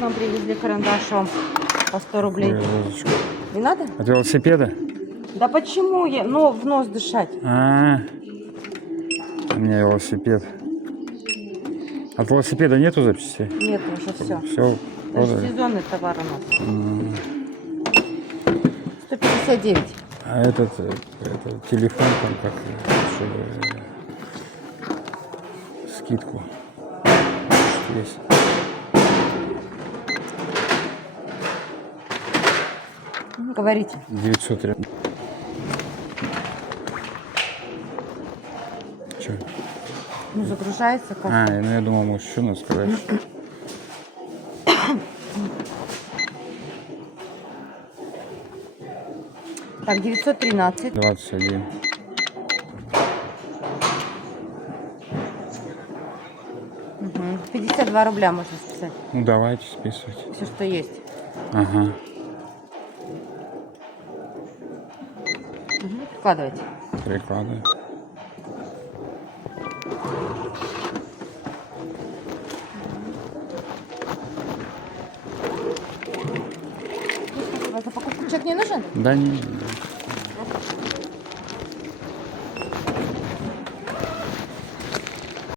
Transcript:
нам привезли карандашом по 100 рублей. Розочку. Не надо? От велосипеда? Да почему я? Ну, в нос дышать. У меня велосипед. От велосипеда нету запчастей? Нет, уже все. Все, Это продали. сезонный товар у нас. 159. А этот телефон там как, чтобы скидку есть. Говорите. 900 рублей. Че? Ну, загружается как. Ну я думал, может, еще надо сказать. Так, 913. 21. Угу. 52 рубля можно списать. Ну давайте списывать. Все, что есть. Ага. Угу. Вкладывайте. Прикладываю. За покупку чек не нужен? Да не.